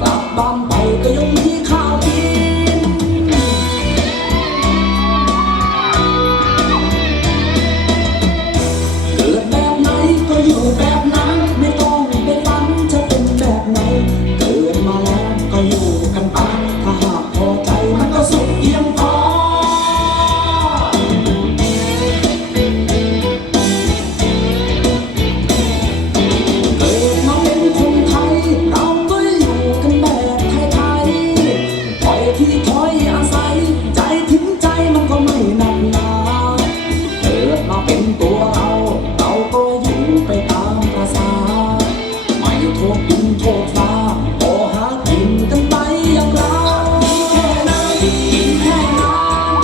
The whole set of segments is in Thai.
กลับบ้านไปก็ยังมีข้าวกินเกิดแบบไหนก็อยู่แบบนั้นไม่ต้องไปฝันจะเป็นแบบไหนเกิดมาแล้วก็อยู่กันไปถ้าหากพอใจมันก็สุขเพียงพอที่ถอยอาศัยใจถึงใจมันก็ไม่หนักหนาเกิดมาเป็นตัวเราก็อยู่ไปตามประสาไม่โทษดินโทษฟ้าพอหากินกันไปอย่างเราแค่ไหนกินแค่นั้น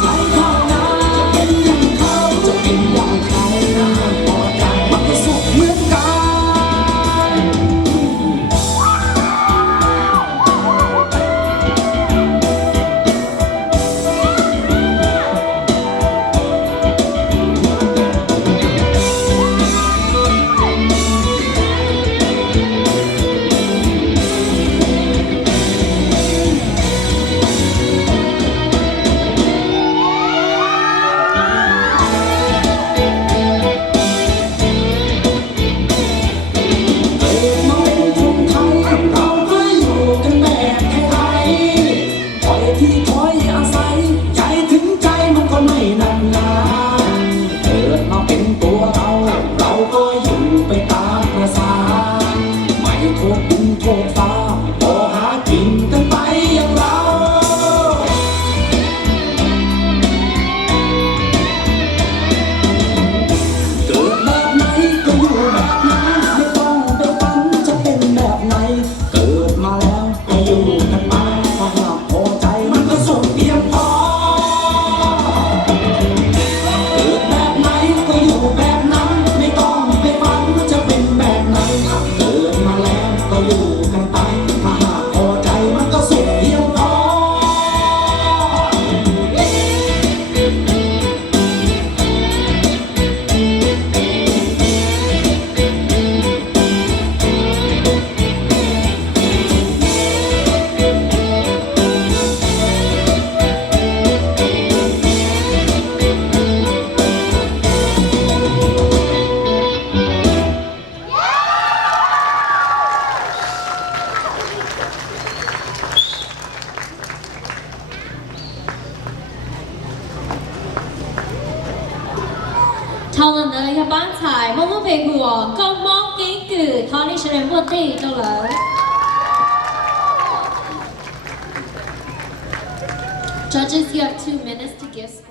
ใช้เท่านั้นจะเป็นอย่างเขาจะเป็นอย่างใครพอใจมันก็สุขเหมือนกันที่ถอยอาศัยใจถึงใจมันก็ไม่หนักหนาเกิดมาเป็นตัวเราก็อยู่ไปตามประสาไม่โทษดินโทษฟ้าพอหากินกันไปอย่างเราเกิดแบบไหนก็อยู่แบบนั้นไม่ต้องไปฝันจะเป็นแบบไหนเกิดมาแล้วก็อยู่กันไปถ้าหากพอใจมันก็สุขเพียงพอเกิดแบบไหนก็อยู่แบบนั้นไม่ต้องไปฝันจะเป็นแบบไหนเกิดมาแล้วก็อยู่กันไปถ้าหากพอใจมันก็สุขเพียงพอsau lần này các bạnถ่ายmong muốn về của con mong kính cử thọ đi sẽ đến một tỷ đâu lớn Judges, you have 2 minutes to give